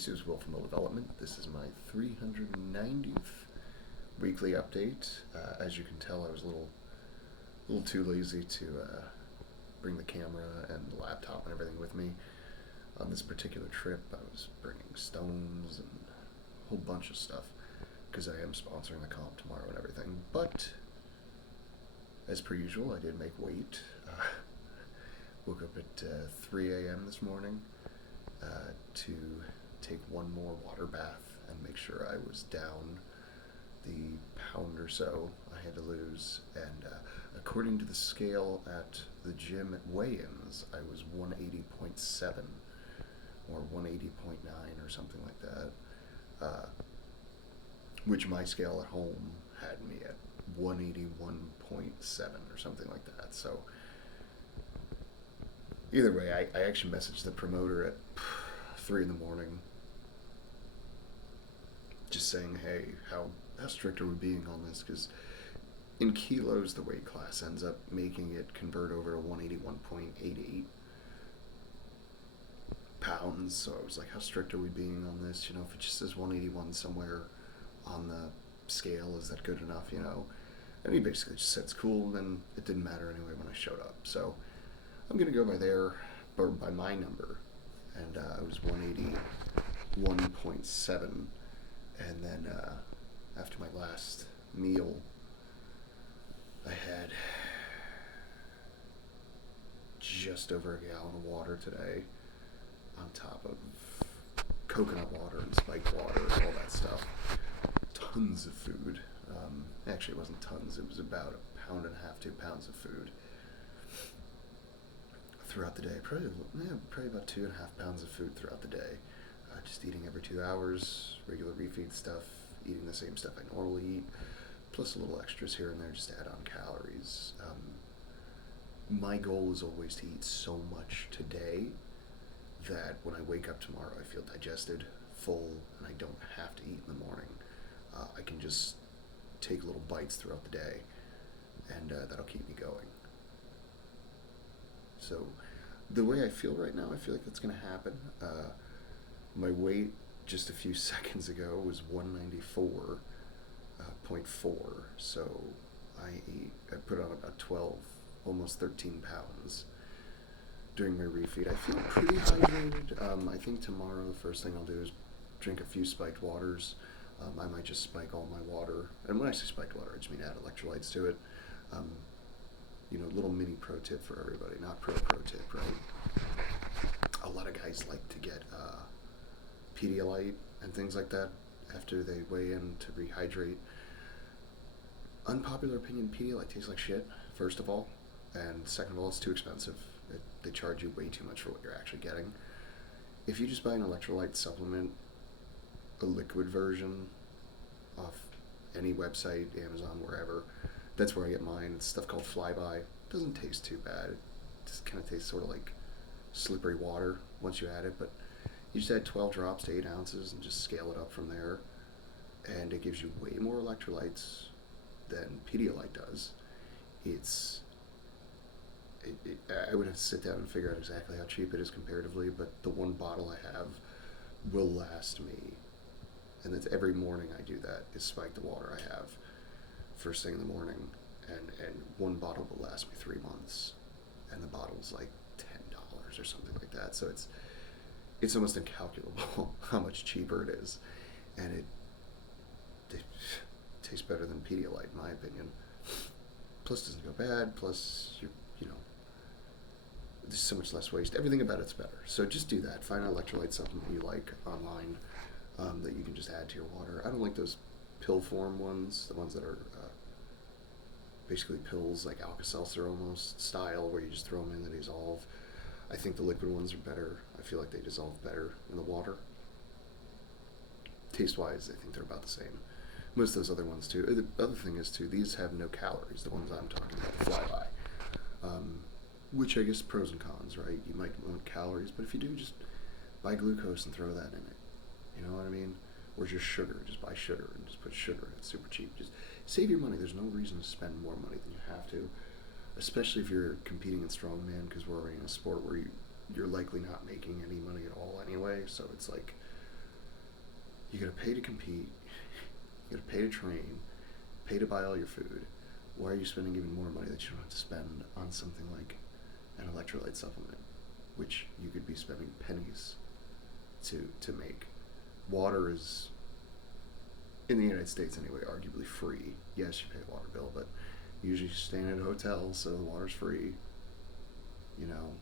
This is Wilfredo Development. This is my 390th weekly update. As you can tell, I was a little too lazy to bring the camera and the laptop and everything with me. On this particular trip, I was bringing stones and a whole bunch of stuff because I am sponsoring the comp tomorrow and everything. But as per usual, I did make weight. Woke up at 3 a.m. this morning to take one more water bath and make sure I was down the pound or so I had to lose. And according to the scale at the gym at weigh-ins, I was 180.7 or 180.9 or something like that, which my scale at home had me at 181.7 or something like that. So either way, I actually messaged the promoter at 3 in the morning just saying, hey, how strict are we being on this? Because in kilos, the weight class ends up making it convert over to 181.88 pounds. So I was like, how strict are we being on this? You know, if it just says 181 somewhere on the scale, is that good enough, you know? And he basically just said it's cool, and it didn't matter anyway when I showed up. So I'm going to go by there, or by my number, and I was 181.7, and then after my last meal, I had just over a gallon of water today, on top of coconut water and spiked water and all that stuff. Tons of food. Actually, it wasn't tons. It was about 1.5 pounds, 2 pounds of food throughout the day. Probably about 2.5 pounds of food throughout the day. Just eating every 2 hours, regular refeed stuff, eating the same stuff I normally eat, plus a little extras here and there just to add on calories. My goal is always to eat so much today that when I wake up tomorrow I feel digested, full, and I don't have to eat in the morning. I can just take little bites throughout the day, and that'll keep me going. So the way I feel right now, I feel like that's going to happen. My weight just a few seconds ago was 194.4, so I put on about 12, almost 13 pounds during my refeed. I feel pretty hydrated. I think tomorrow the first thing I'll do is drink a few spiked waters. I might just spike all my water, and when I say spiked water, I just mean add electrolytes to it. Little mini pro tip for everybody, not pro tip, right? A lot of guys like to get Pedialyte and things like that after they weigh in to rehydrate. Unpopular opinion, Pedialyte tastes like shit, first of all, and second of all, it's too expensive. They charge you way too much for what you're actually getting. If you just buy an electrolyte supplement, a liquid version off any website, Amazon, wherever, that's where I get mine. It's stuff called Flyby. It doesn't taste too bad. It just kind of tastes sort of like slippery water once you add it, but you just add 12 drops to 8 ounces and just scale it up from there, and it gives you way more electrolytes than Pedialyte does. I would have to sit down and figure out exactly how cheap it is comparatively, but the one bottle I have will last me, and that's every morning I do that, is spike the water I have first thing in the morning, and one bottle will last me 3 months, and the bottle's like $10 or something like that, so it's almost incalculable how much cheaper it is, and it tastes better than Pedialyte in my opinion. Plus it doesn't go bad, plus there's so much less waste. Everything about it's better. So just do that. Find an electrolyte supplement you like online that you can just add to your water. I don't like those pill form ones, the ones that are basically pills, like Alka-Seltzer almost style, where you just throw them in, they dissolve. I think the liquid ones are better. I feel like they dissolve better in the water. Taste-wise, I think they're about the same. Most of those other ones too. The other thing is too, these have no calories, the ones I'm talking about, the Flyby. Which I guess pros and cons, right? You might want calories, but if you do, just buy glucose and throw that in it. You know what I mean? Or just sugar. Just buy sugar and just put sugar in it. It's super cheap. Just save your money. There's no reason to spend more money than you have to, especially if you're competing in strongman, because we're already in a sport where you're likely not making any money at all anyway. So it's like, You gotta pay to compete. You gotta pay to train. Pay to buy all your food. Why are you spending even more money that you don't have to spend on something like an electrolyte supplement, which you could be spending pennies to make? Water is, in the United States anyway, arguably free. Yes, you pay a water bill, but usually you're staying at a hotel, so the water's free. You know,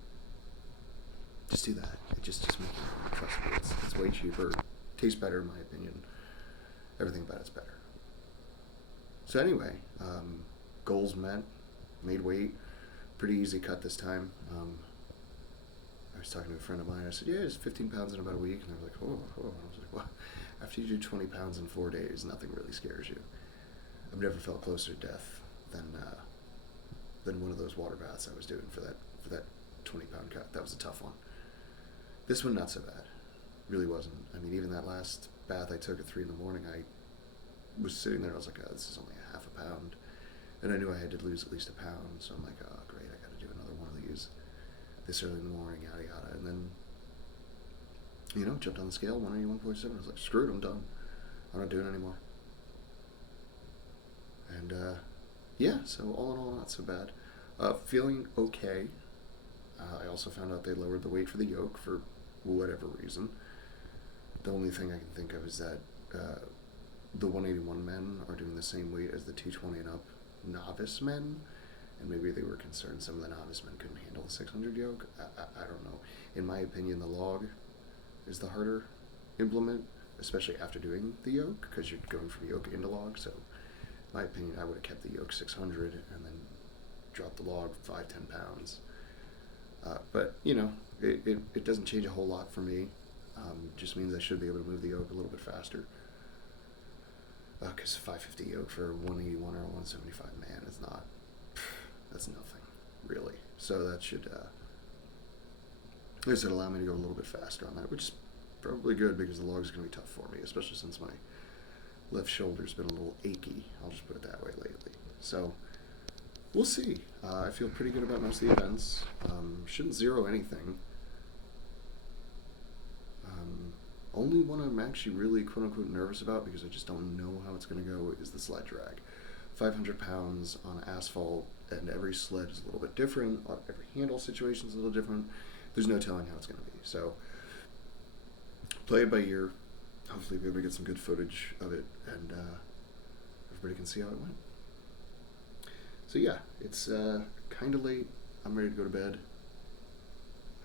just do that. It just make it more trustable. It's way cheaper, tastes better in my opinion. Everything about it's better. So anyway, goals met, made weight, pretty easy cut this time. I was talking to a friend of mine. I said, "Yeah, it's 15 pounds in about a week," and they were like, "Oh." And I was like, "Well, after you do 20 pounds in 4 days, nothing really scares you." I've never felt closer to death than one of those water baths I was doing for that 20-pound cut. That was a tough one. This one, not so bad. Really wasn't. I mean, even that last bath I took at 3 in the morning, I was sitting there. I was like, "Oh, this is only a half a pound," and I knew I had to lose at least a pound. So I'm like, "Oh, great! I got to do another one of these this early in the morning, yada yada." And then, jumped on the scale, 181.7. I was like, "Screw it, I'm done. I'm not doing it anymore." And yeah, so all in all, not so bad. Feeling okay. I also found out they lowered the weight for the yoke for whatever reason. The only thing I can think of is that the 181 men are doing the same weight as the 220 and up novice men, and maybe they were concerned some of the novice men couldn't handle the 600 yoke. I don't know. In my opinion, the log is the harder implement, especially after doing the yoke, because you're going from yoke into log. So, in my opinion, I would have kept the yoke 600 and then dropped the log 5-10 pounds. But it doesn't change a whole lot for me. Just means I should be able to move the yoke a little bit faster. Because 550 yoke for 181 or 175 man is not. That's nothing, really. So that should allow me to go a little bit faster on that, which is probably good because the log is going to be tough for me, especially since my left shoulder's been a little achy. I'll just put it that way lately. So we'll see. I feel pretty good about most of the events. Shouldn't zero anything. Only one I'm actually really quote-unquote nervous about because I just don't know how it's going to go is the sled drag. 500 pounds on asphalt, and every sled is a little bit different. Every handle situation is a little different. There's no telling how it's going to be. So play it by ear. Hopefully we'll be able to get some good footage of it, and everybody can see how it went. So yeah, it's kind of late. I'm ready to go to bed.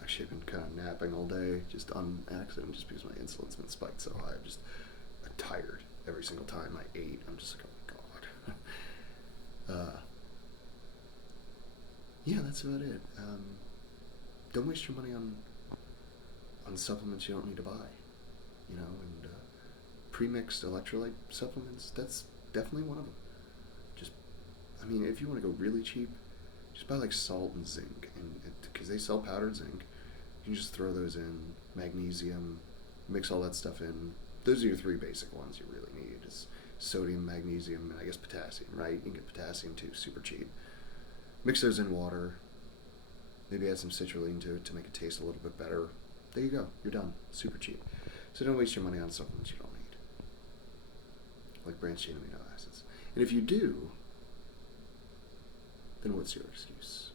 Actually, I've been kind of napping all day, just on accident, just because my insulin's been spiked so high. I'm tired every single time I ate. I'm just like, oh my god. Yeah, that's about it. Don't waste your money on supplements you don't need to buy. And pre-mixed electrolyte supplements, that's definitely one of them. If you want to go really cheap, just buy like salt and zinc, and because they sell powdered zinc, you can just throw those in. Magnesium, mix all that stuff in. Those are your 3 basic ones you really need. It's sodium, magnesium, and I guess potassium, right? You can get potassium too, super cheap. Mix those in water. Maybe add some citrulline to it to make it taste a little bit better. There you go. You're done. Super cheap. So don't waste your money on supplements you don't need, like branched chain amino acids. And if you do, then what's your excuse?